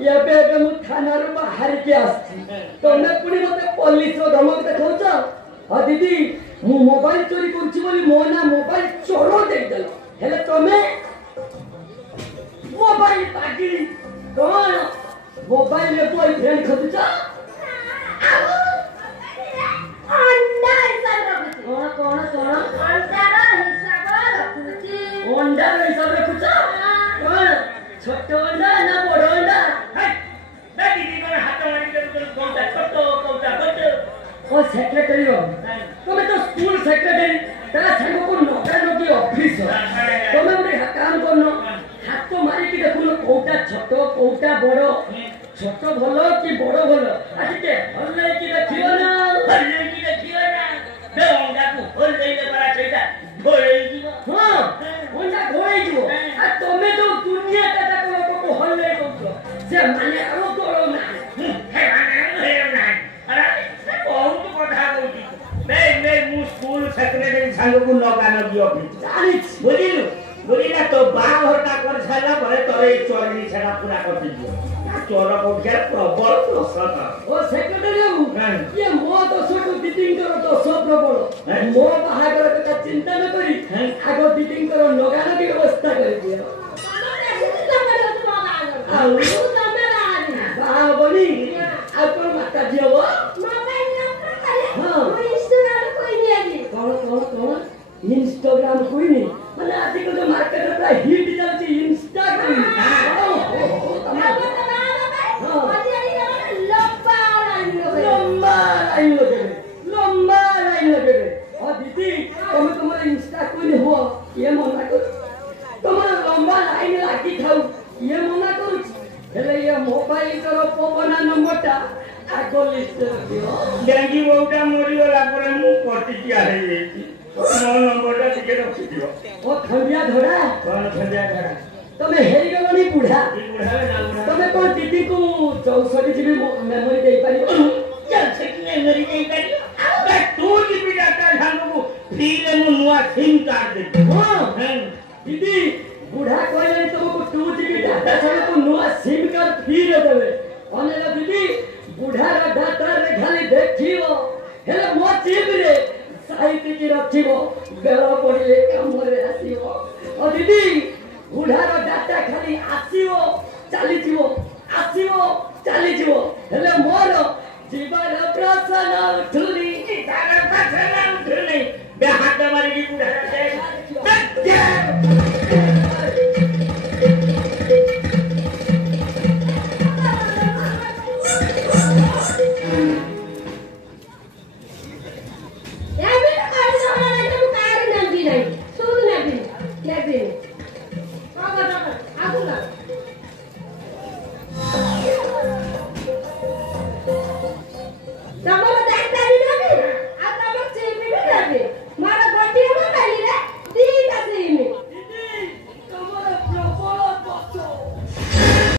ଏବେ ଏବେ ମୁଁ ଥାନାରୁ ବାହାରିକି ଆସିଛି ତମେ ପୁଣି ମତେ ପୋଲିସର ଧମକ ଦେଖାଉଛ ହଁ ଦିଦି ମୁଁ ମୋବାଇଲ ଚୋରି କରୁଛି ବୋଲି ମୋ ନା ମୋବାଇଲ ଚୋର ଦେଇଦେଲ ହେଲେ ତମେ ମୋବାଇଲ ପାଗିଳି କଣ ମୋବାଇଲରେ ବୟଫ୍ରେଣ୍ଡ ଖୋଜୁଛ କଣ କଣ କଣ ଅଣ୍ଡାର ହିସାବ ରଖୁଛ କଣ ଛୋଟ ଅଣ୍ଡା ନା ବଡ ଅଣ୍ଡା सेक्रेटरी तुम्हें तो स्कूल सेक्रेटरी तेरा संग को नौकरी नौकरी ऑफिस तुम्हें गोटे काम करनो हाथ मारी कि देखुनो कोटा छोट कोटा बड़ छोट भलो कि बड़ भलो आके हल्ले कि देखियो ना बे अंडा को हल्ले ले परा छैटा घोड़े जीवो हां अंडा घोड़े जीवो आ तुम्हें जो दुनिया का लोग को हल्ले करछो से माने आरो गोरो ना हे माने ना अरे बहुत कथा कहती मैं स्कूल सेक्रेटरी संग को नौका नगी ऑफिस जानी बुझिलु बुझिला तो बाहरटा कर छाला परे तोरे चोरी छेड़ा पूरा कर दियो चोर को के प्रबल प्रसत ओ सेक्रेटरी ये मो तो सब दिटिंग करो तो सब प्रबल मो बाहागर का चिंता न करी आगो दिटिंग करो नगा नगी व्यवस्था कर दियो बनी आपन माता दियो इंस्टाग्राम कोई नहीं माने आजकल जो मार्केट में पूरा हिट चलती इंस्टाग्राम लंबा लाइन लगे और दीदी तुम्हारे इंस्टा कोई हो ये मना कर तुम्हारा लंबा लाइन लागी थाउ ये मना करू हेले ये मोबाइल करो पवना नंबरटा आगो लिस्ट दियो डेंगी बहुटा मोरी वाला पर मु पटिया हे जेती नो नंबरटा टिके रखि दियो ओ खंडिया धड़ा कोन खंडिया धड़ा तमे हेई गलनी बुढ़ा तमे कोन दीदी को 64 जीबी मेमोरी दे पारियो चल से मेमोरी दे पारियो बे तू जीबी डाटा हमको फ्री रे मु नुआ सिम कार्ड दे हां दीदी बुढ़ा कहले तुमको 2 जीबी डाटा सब को नुआ सिम कार्ड फ्री रे देबे अनेला दीदी बुढ़ार डाटा रे खाली देखियो हेले मो चिप रे साहित्य की रखिबो बेल पड़िले काम रे आसीबो ओ दीदी बुढ़ार डाटा खाली आसीबो चाली जीवो आसीबो चाली जीवो हेले मोर जीवन प्रसन्न उठुनी